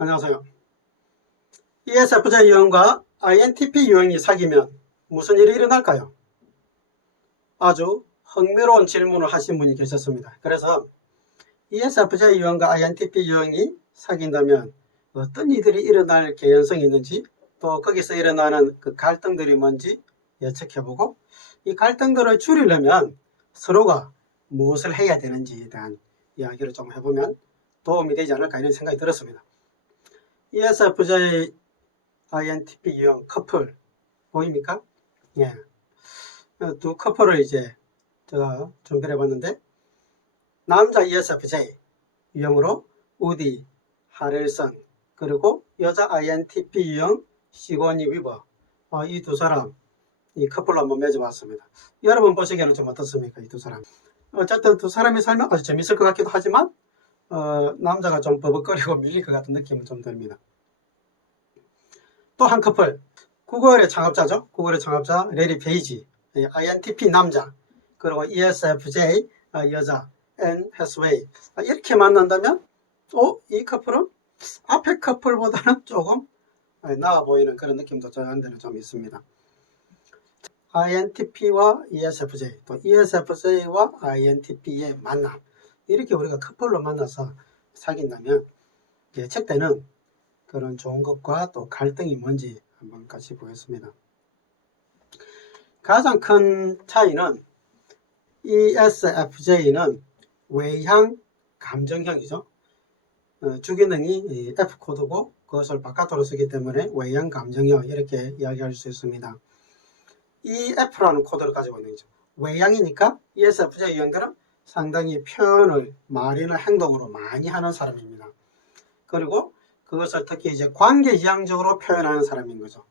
안녕하세요. ESFJ 유형과 INTP 유형이 사귀면 무슨 일이 일어날까요? 아주 흥미로운 질문을 하신 분이 계셨습니다. 그래서 ESFJ 유형과 INTP 유형이 사귄다면 어떤 일들이 일어날 개연성이 있는지, 또 거기서 일어나는 그 갈등들이 뭔지 예측해보고, 이 갈등들을 줄이려면 서로가 무엇을 해야 되는지에 대한 이야기를 좀 해보면 도움이 되지 않을까 이런 생각이 들었습니다. ESFJ INTP 유형 커플 보입니까? 예. 두 커플을 이제 제가 준비를 해봤는데, 남자 ESFJ 유형으로 우디 하렐선, 그리고 여자 INTP 유형 시고니 위버, 이 두 사람 이 커플로 한번 맺어봤습니다. 여러분 보시기에는 좀 어떻습니까? 이 두 사람. 어쨌든 두 사람이 살면 아주 재밌을 것 같기도 하지만 남자가 좀 버벅거리고 밀릴 것 같은 느낌은 좀 듭니다. 또 한 커플, 구글의 창업자죠. 구글의 창업자 레리 페이지, INTP 남자, 그리고 ESFJ 여자 앤 해스웨이, 이렇게 만난다면 이 커플은 앞에 커플보다는 조금 나아 보이는 그런 느낌도 저한테는 좀 있습니다. INTP와 ESFJ, 또 ESFJ와 INTP의 만남, 이렇게 우리가 커플로 만나서 사귄다면 예측되는 그런 좋은 것과 또 갈등이 뭔지 한번 같이 보겠습니다. 가장 큰 차이는 ESFJ는 외향 감정형이죠. 주기능이 F코드고 그것을 바깥으로 쓰기 때문에 외향 감정형 이렇게 이야기할 수 있습니다. EF라는 코드를 가지고 있는 거죠. 외향이니까 ESFJ 유형들은 상당히 표현을 말이나 행동으로 많이 하는 사람입니다. 그리고 그것을 특히 이제 관계지향적으로 표현하는 사람인 거죠.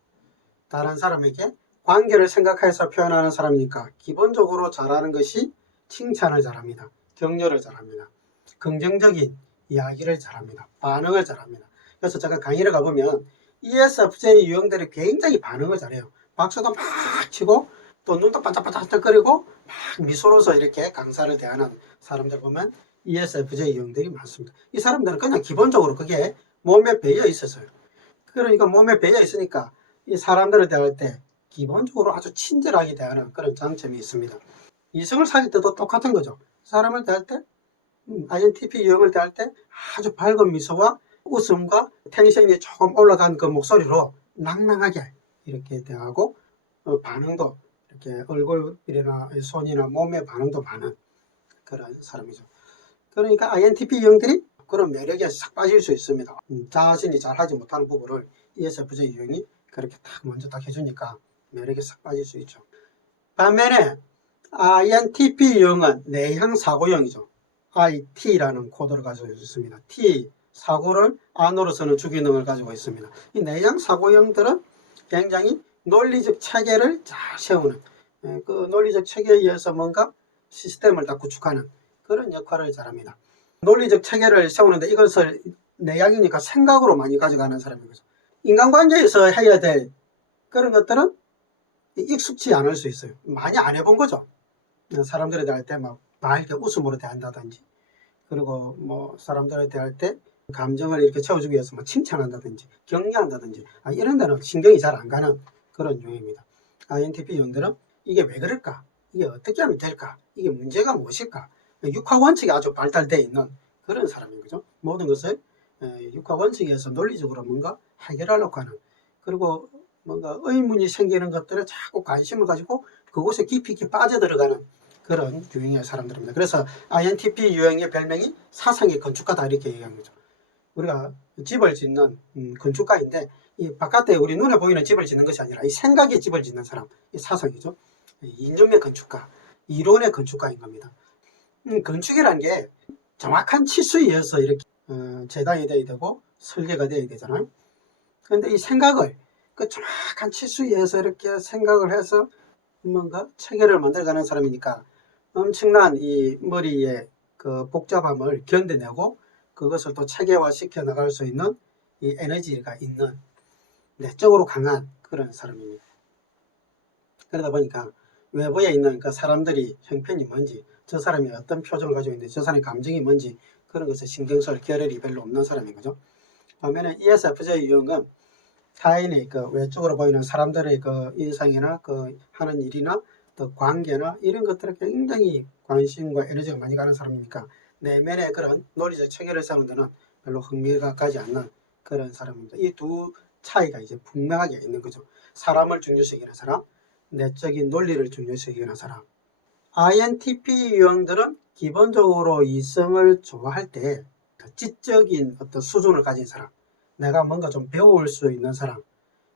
다른 사람에게 관계를 생각해서 표현하는 사람이니까 기본적으로 잘하는 것이 칭찬을 잘합니다. 격려를 잘합니다. 긍정적인 이야기를 잘합니다. 반응을 잘합니다. 그래서 제가 강의를 가보면 ESFJ 유형들이 굉장히 반응을 잘해요. 박수도 막 치고 또 눈도 반짝반짝거리고 막 미소로서 이렇게 강사를 대하는 사람들 보면 ESFJ 유형들이 많습니다. 이 사람들은 그냥 기본적으로 그게 몸에 배어 있었어요. 그러니까 몸에 배어 있으니까 이 사람들을 대할 때 기본적으로 아주 친절하게 대하는 그런 장점이 있습니다. 이성을 사귈 때도 똑같은 거죠. 사람을 대할 때, INTP 유형을 대할 때 아주 밝은 미소와 웃음과 텐션이 조금 올라간 그 목소리로 낭낭하게 이렇게 대하고, 반응도 이렇게 얼굴이나 손이나 몸의 반응도 많은 그런 사람이죠. 그러니까 INTP 유형들이 그런 매력에 싹 빠질 수 있습니다. 자신이 잘하지 못하는 부분을 ESFJ 유형이 그렇게 딱 먼저 딱 해주니까 매력에 싹 빠질 수 있죠. 반면에 INTP 유형은 내향 사고형이죠. IT라는 코드를 가지고 있습니다. T, 사고를 안으로 쓰는 주기능을 가지고 있습니다. 이 내향 사고형들은 굉장히 논리적 체계를 잘 세우는, 그 논리적 체계에 의해서 뭔가 시스템을 다 구축하는 그런 역할을 잘합니다. 논리적 체계를 세우는데 이것을 내향이니까 생각으로 많이 가져가는 사람인 거죠. 인간관계에서 해야 될 그런 것들은 익숙치 않을 수 있어요. 많이 안 해본 거죠. 사람들에 대할 때 막 밝게 웃음으로 대한다든지, 그리고 뭐 사람들에 대할 때 감정을 이렇게 채워주기 위해서 뭐 칭찬한다든지 격려한다든지 이런 데는 신경이 잘 안 가는 그런 유형입니다. INTP 유형들은 이게 왜 그럴까? 이게 어떻게 하면 될까? 이게 문제가 무엇일까? 육하 원칙이 아주 발달되어 있는 그런 사람인 거죠. 모든 것을 육하 원칙에서 논리적으로 뭔가 해결하려고 하는, 그리고 뭔가 의문이 생기는 것들에 자꾸 관심을 가지고 그곳에 깊이 있게 빠져들어가는 그런 유형의 사람들입니다. 그래서 INTP 유형의 별명이 사상의 건축가다 이렇게 얘기한 거죠. 우리가 집을 짓는 건축가인데 이 바깥에 우리 눈에 보이는 집을 짓는 것이 아니라 이 생각의 집을 짓는 사람, 이 사상이죠. 이념의 건축가, 이론의 건축가인 겁니다. 건축이라는 게 정확한 치수에 의해서 이렇게 재단이 되어야 되고 설계가 되어야 되잖아요. 그런데 이 생각을 그 정확한 치수에 의해서 이렇게 생각을 해서 뭔가 체계를 만들어가는 사람이니까 엄청난 이 머리의 그 복잡함을 견뎌내고 그것을 또 체계화 시켜 나갈 수 있는 이 에너지가 있는 내적으로 강한 그런 사람입니다. 그러다 보니까 외부에 있는 그 사람들이 형편이 뭔지, 저 사람이 어떤 표정을 가지고 있는지, 저 사람의 감정이 뭔지 그런 것에 신경 쓸 겨를이 별로 없는 사람인 거죠. 반면에 ESFJ 유형은 타인의 그 외적으로 보이는 사람들의 그 인상이나 그 하는 일이나 또 관계나 이런 것들에 굉장히 관심과 에너지가 많이 가는 사람이니까 내면의 그런 논리적 체계를 세우는 데는 별로 흥미가 가지 않는 그런 사람입니다. 이 두 차이가 이제 분명하게 있는 거죠. 사람을 중요시하는 사람, 내적인 논리를 중요시하는 사람. INTP 유형들은 기본적으로 이성을 좋아할 때 지적인 어떤 수준을 가진 사람, 내가 뭔가 좀 배울 수 있는 사람,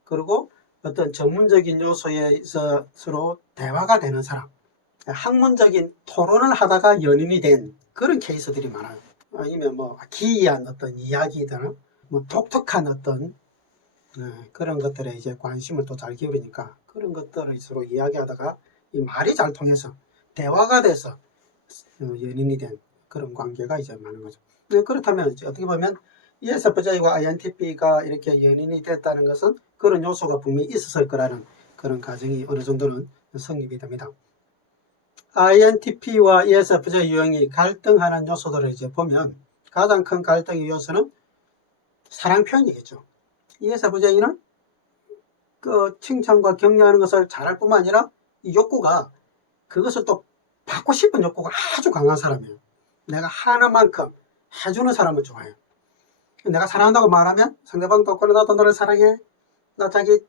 그리고 어떤 전문적인 요소에 있어 서로 대화가 되는 사람, 학문적인 토론을 하다가 연인이 된 그런 케이스들이 많아요. 아니면 뭐 기이한 어떤 이야기들, 뭐 독특한 어떤 그런 것들에 이제 관심을 또 잘 기울이니까 그런 것들을 서로 이야기하다가 이 말이 잘 통해서 대화가 돼서 연인이 된 그런 관계가 이제 많은 거죠. 그렇다면 이제 어떻게 보면 ESFJ와 INTP가 이렇게 연인이 됐다는 것은 그런 요소가 분명히 있었을 거라는 그런 가정이 어느 정도는 성립이 됩니다. INTP와 ESFJ 유형이 갈등하는 요소들을 이제 보면 가장 큰 갈등의 요소는 사랑 표현이겠죠. ESFJ는 그 칭찬과 격려하는 것을 잘할 뿐만 아니라 이 욕구가 그것을 또 받고 싶은 욕구가 아주 강한 사람이에요. 내가 하는 만큼 해주는 사람을 좋아해요. 내가 사랑한다고 말하면 상대방도 그래 나도 너를 사랑해, 나 자기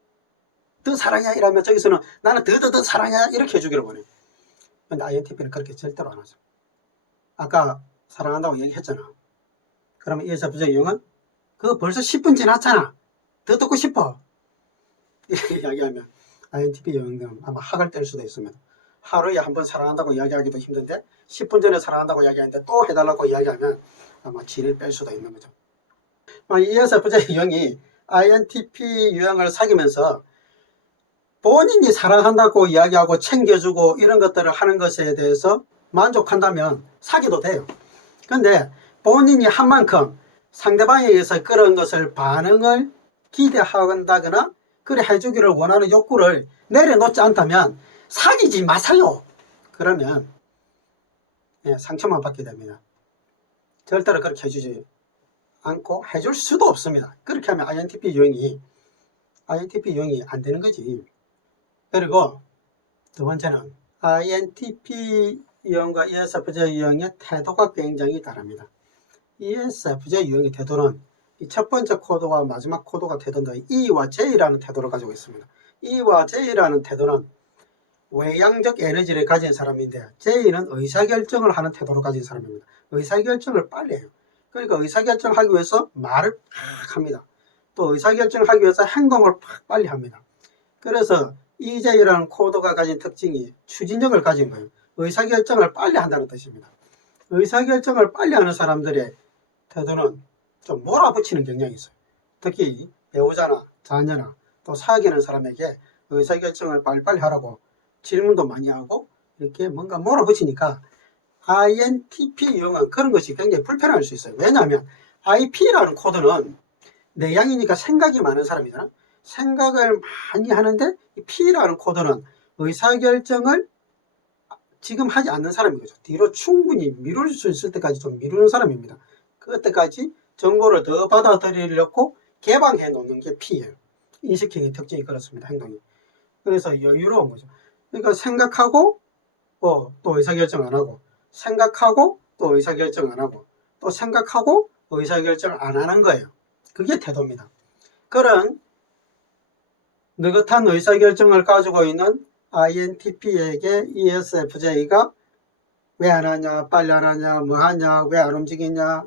더 사랑해 이러면 저기서는 나는 더 사랑해 이렇게 해주기를 원해요. 근데 INTP는 그렇게 절대로 안 하죠. 아까 사랑한다고 얘기했잖아. 그러면 ESFJ 유형은 그거 벌써 10분 지났잖아, 더 듣고 싶어 이렇게 이야기하면 INTP 유형들은 아마 학을 뗄 수도 있습니다. 하루에 한 번 사랑한다고 이야기하기도 힘든데 10분 전에 사랑한다고 이야기하는데 또 해달라고 이야기하면 아마 진을 뺄 수도 있는 거죠. ESFJ 유형이 INTP 유형을 사귀면서 본인이 사랑한다고 이야기하고 챙겨주고 이런 것들을 하는 것에 대해서 만족한다면 사귀도 돼요. 근데 본인이 한 만큼 상대방에 의해서 그런 것을 반응을 기대한다거나 그래 해주기를 원하는 욕구를 내려놓지 않다면 사귀지 마세요. 그러면 상처만 받게 됩니다. 절대로 그렇게 해주지 않고 해줄 수도 없습니다. 그렇게 하면 INTP 유형이 안 되는 거지. 그리고 두 번째는 INTP 유형과 ESFJ 유형의 태도가 굉장히 다릅니다. ESFJ 유형의 태도는 이 첫 번째 코드와 마지막 코드가 태도인데 E와 J라는 태도를 가지고 있습니다. E와 J라는 태도는 외향적 에너지를 가진 사람인데 J는 의사결정을 하는 태도를 가진 사람입니다. 의사결정을 빨리 해요. 그러니까 의사결정을 하기 위해서 말을 팍 합니다. 또 의사결정을 하기 위해서 행동을 팍 빨리 합니다. 그래서 EJ라는 코드가 가진 특징이 추진력을 가진 거예요. 의사결정을 빨리 한다는 뜻입니다. 의사결정을 빨리 하는 사람들의 태도는 좀 몰아붙이는 경향이 있어요. 특히 배우자나 자녀나 또 사귀는 사람에게 의사결정을 빨리빨리 하라고 질문도 많이 하고 이렇게 뭔가 몰아붙이니까 INTP 유형은 그런 것이 굉장히 불편할 수 있어요. 왜냐하면 IP라는 코드는 내향이니까 생각이 많은 사람이잖아. 생각을 많이 하는데 P라는 코드는 의사결정을 지금 하지 않는 사람인 거죠. 뒤로 충분히 미룰 수 있을 때까지 좀 미루는 사람입니다. 그때까지 정보를 더 받아들이려고 개방해 놓는 게 P예요. 인식형의 특징이 그렇습니다. 행동이. 그래서 여유로운 거죠. 그러니까 생각하고 또 의사결정 안 하고, 생각하고 또 의사결정 안 하고, 또 생각하고 의사결정 안 하는 거예요. 그게 태도입니다. 그런 느긋한 의사결정을 가지고 있는 INTP에게 ESFJ가 왜 안 하냐, 빨리 안 하냐, 뭐 하냐, 왜 안 움직이냐,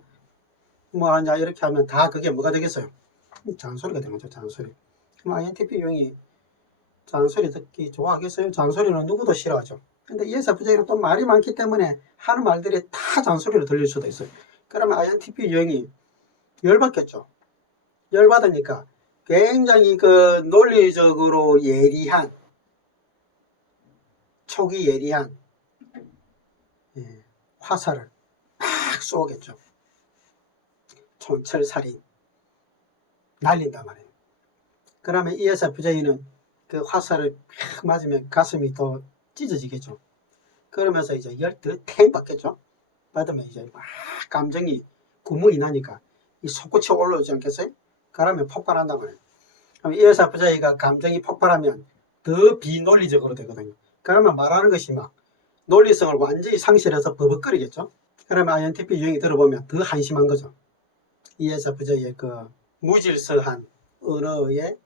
뭐 하냐 이렇게 하면 다 그게 뭐가 되겠어요? 잔소리가 되는 거죠. 잔소리. 그럼 INTP 유형이 잔소리 듣기 좋아하겠어요? 잔소리는 누구도 싫어하죠. 근데 ESFJ는 또 말이 많기 때문에 하는 말들이 다 잔소리로 들릴 수도 있어요. 그러면 INTP 유형이 열받겠죠. 열받으니까 굉장히 그 논리적으로 예리한, 초기 예리한 화살을 팍 쏘겠죠. 촌철살인 날린단 말이에요. 그러면 ESFJ는 그 화살을 팍 맞으면 가슴이 또 찢어지겠죠. 그러면서 이제 열 더 탱 받겠죠. 받으면 이제 막 감정이 구멍이 나니까 이 솟구치 올라오지 않겠어요? 그러면 폭발한단 말이에요. 그럼 ESFJ가 감정이 폭발하면 더 비논리적으로 되거든요. 그러면 말하는 것이 막 논리성을 완전히 상실해서 버벅거리겠죠. 그러면 INTP 유형이 들어보면 더 한심한 거죠. ESFJ의 그 무질서한 언어의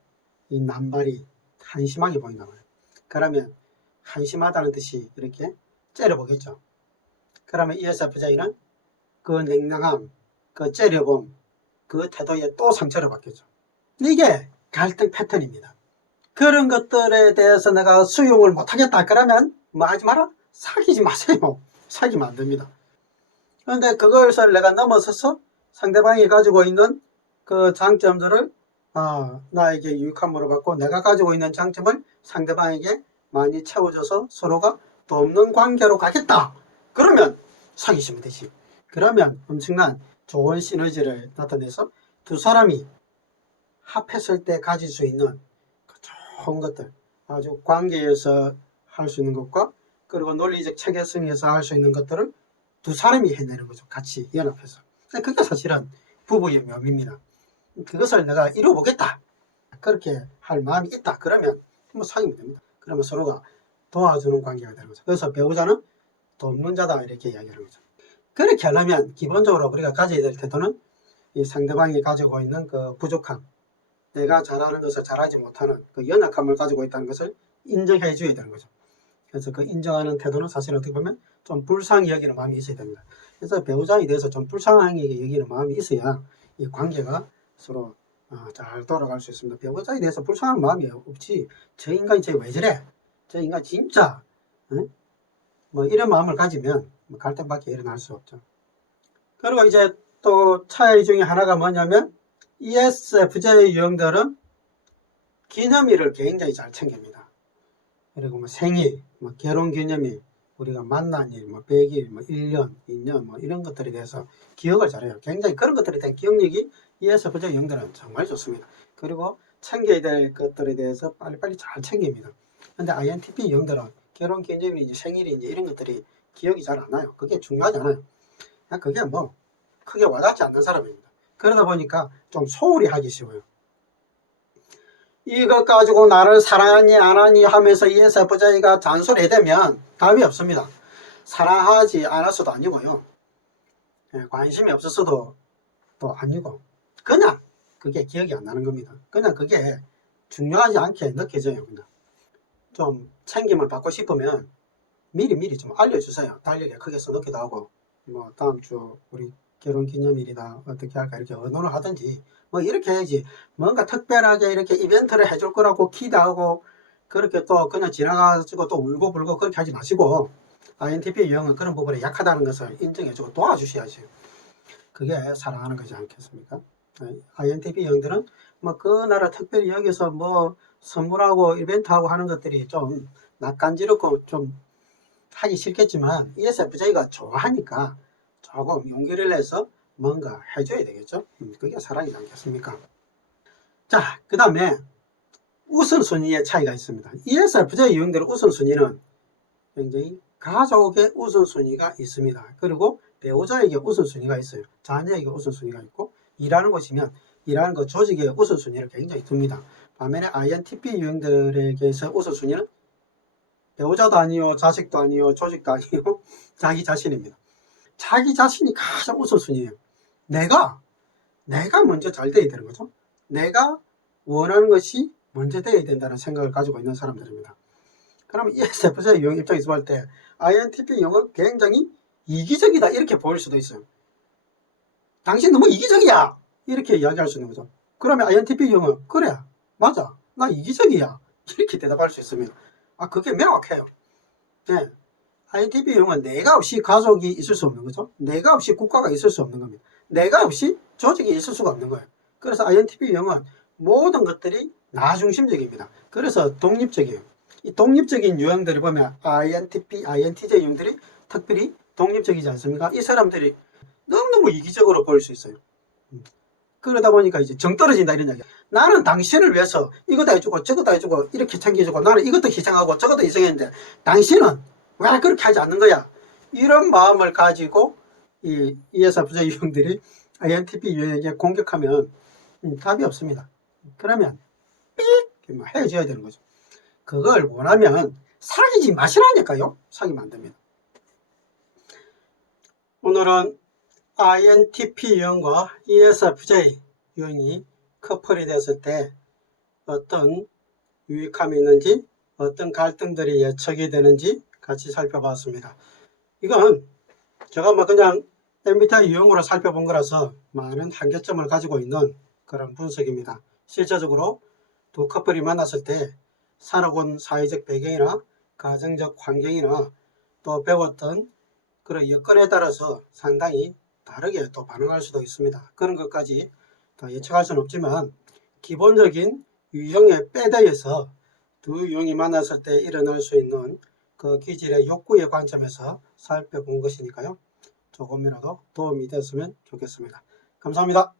이 남발이 한심하게 보인단 말이에요. 그러면 한심하다는 뜻이 이렇게 째려보겠죠. 그러면 ESFJ는 그 냉랭함, 그 째려봄, 그 태도에 또 상처를 받겠죠. 이게 갈등 패턴입니다. 그런 것들에 대해서 내가 수용을 못하겠다 그러면 뭐 하지 마라? 사귀지 마세요. 사귀면 안 됩니다. 그런데 그것을 내가 넘어서서 상대방이 가지고 있는 그 장점들을 나에게 유익함으로 받고 내가 가지고 있는 장점을 상대방에게 많이 채워줘서 서로가 돕는 관계로 가겠다. 그러면 사귀시면 되지. 그러면 엄청난 좋은 시너지를 나타내서 두 사람이 합했을 때 가질 수 있는 좋은 것들, 아주 관계에서 할 수 있는 것과 그리고 논리적 체계성에서 할 수 있는 것들을 두 사람이 해내는 거죠. 같이 연합해서. 그게 사실은 부부의 묘미입니다. 그것을 내가 이뤄보겠다. 그렇게 할 마음이 있다. 그러면 뭐 사귀면 됩니다. 그러면 서로가 도와주는 관계가 되는 거죠. 그래서 배우자는 돕는 자다 이렇게 이야기하는 거죠. 그렇게 하려면 기본적으로 우리가 가져야 될 태도는 이 상대방이 가지고 있는 그 부족함, 내가 잘하는 것을 잘하지 못하는 그 연약함을 가지고 있다는 것을 인정해 줘야 되는 거죠. 그래서 그 인정하는 태도는 사실 어떻게 보면 좀 불쌍히 여기는 마음이 있어야 됩니다. 그래서 배우자에 대해서 좀 불쌍하게 여기는 마음이 있어야 이 관계가 서로 잘 돌아갈 수 있습니다. 배우자에 대해서 불쌍한 마음이 없지, 저 인간이 왜 저래? 저 인간 진짜 뭐 이런 마음을 가지면 갈등밖에 일어날 수 없죠. 그리고 이제 또 차이 중에 하나가 뭐냐면 ESFJ 유형들은 기념일을 굉장히 잘 챙깁니다. 그리고 뭐 생일, 뭐 결혼 기념일, 우리가 만난 일, 뭐 100일, 뭐 1년, 2년, 뭐 이런 것들에 대해서 기억을 잘해요. 굉장히 그런 것들에 대한 기억력이 ESFJ 유형들은 정말 좋습니다. 그리고 챙겨야 될 것들에 대해서 빨리빨리 잘 챙깁니다. 근데 INTP 유형들은 결혼 기념일인지 생일인지 이런 것들이 기억이 잘 안 나요. 그게 중요하지 않아요. 그게 뭐 크게 와닿지 않는 사람입니다. 그러다 보니까 좀 소홀히 하기 쉬워요. 이것 가지고 나를 사랑하니 안 하니 하면서 ESFJ가 잔소리되면 답이 없습니다. 사랑하지 않았어도 아니고요. 관심이 없었어도 또 아니고 그냥 그게 기억이 안 나는 겁니다. 그냥 그게 중요하지 않게 느껴져요. 그냥 좀 챙김을 받고 싶으면 미리 좀 알려주세요. 달력에 크게 써놓기도 하고 뭐 다음 주 우리 결혼 기념일이다 어떻게 할까 이렇게 언어를 하든지 뭐 이렇게 해야지 뭔가 특별하게 이렇게 이벤트를 해줄 거라고 기대하고 그렇게 또 그냥 지나가지고 또 울고 불고 그렇게 하지 마시고 INTP 유형은 그런 부분에 약하다는 것을 인정해주고 도와주셔야지 그게 사랑하는 거지 않겠습니까? INTP 유형들은 뭐 그날을 특별히 여기서 뭐 선물하고 이벤트하고 하는 것들이 좀 낯간지럽고 좀 하기 싫겠지만 ESFJ가 좋아하니까 조금 용기를 내서 뭔가 해줘야 되겠죠. 그게 사랑이지 않겠습니까? 자, 그 다음에 우선순위의 차이가 있습니다. ESFJ 유형들의 우선순위는 굉장히 가족의 우선순위가 있습니다. 그리고 배우자에게 우선순위가 있어요. 자녀에게 우선순위가 있고 일하는 곳이면 일하는 그 조직의 우선순위를 굉장히 둡니다. 반면에 INTP 유형들에게서 우선순위는 배우자도 아니요, 자식도 아니요, 조직도 아니요, 자기 자신입니다. 자기 자신이 가장 우선순위예요. 내가 먼저 잘 돼야 되는 거죠. 내가 원하는 것이 먼저 돼야 된다는 생각을 가지고 있는 사람들입니다. 그러면 ESFJ 유형 입장에서 볼 때 INTP 유형은 굉장히 이기적이다 이렇게 보일 수도 있어요. 당신 너무 이기적이야 이렇게 이야기할 수 있는 거죠. 그러면 INTP 유형은 그래 맞아 나 이기적이야 이렇게 대답할 수 있습니다. 그게 명확해요. 네. INTP 유형은 내가 없이 가족이 있을 수 없는 거죠. 내가 없이 국가가 있을 수 없는 겁니다. 내가 없이 조직이 있을 수가 없는 거예요. 그래서 INTP 유형은 모든 것들이 나 중심적입니다. 그래서 독립적이에요. 이 독립적인 유형들을 보면 INTP, INTJ 유형들이 특별히 독립적이지 않습니까? 이 사람들이 너무너무 이기적으로 보일 수 있어요. 그러다 보니까 이제 정 떨어진다 이런 이야기야. 나는 당신을 위해서 이것도 해주고 저것도 해주고 이렇게 챙겨주고 나는 이것도 희생하고 저것도 희생했는데 당신은 왜 그렇게 하지 않는 거야? 이런 마음을 가지고 이 ESFJ 유형들이 INTP 유형에게 공격하면 답이 없습니다. 그러면 삑 헤어져야 되는 거죠. 그걸 원하면 사귀지 마시라니까요. 사귀면 안 됩니다. 오늘은 INTP 유형과 ESFJ 유형이 커플이 됐을 때 어떤 유익함이 있는지, 어떤 갈등들이 예측이 되는지 같이 살펴봤습니다. 이건 제가 그냥 MBTI 유형으로 살펴본 거라서 많은 한계점을 가지고 있는 그런 분석입니다. 실제적으로 두 커플이 만났을 때 살아온 사회적 배경이나 가정적 환경이나 또 배웠던 그런 여건에 따라서 상당히 다르게 또 반응할 수도 있습니다. 그런 것까지 다 예측할 수는 없지만 기본적인 유형의 빼대에서 두 유형이 만났을 때 일어날 수 있는 그 기질의 욕구의 관점에서 살펴본 것이니까요. 조금이라도 도움이 됐으면 좋겠습니다. 감사합니다.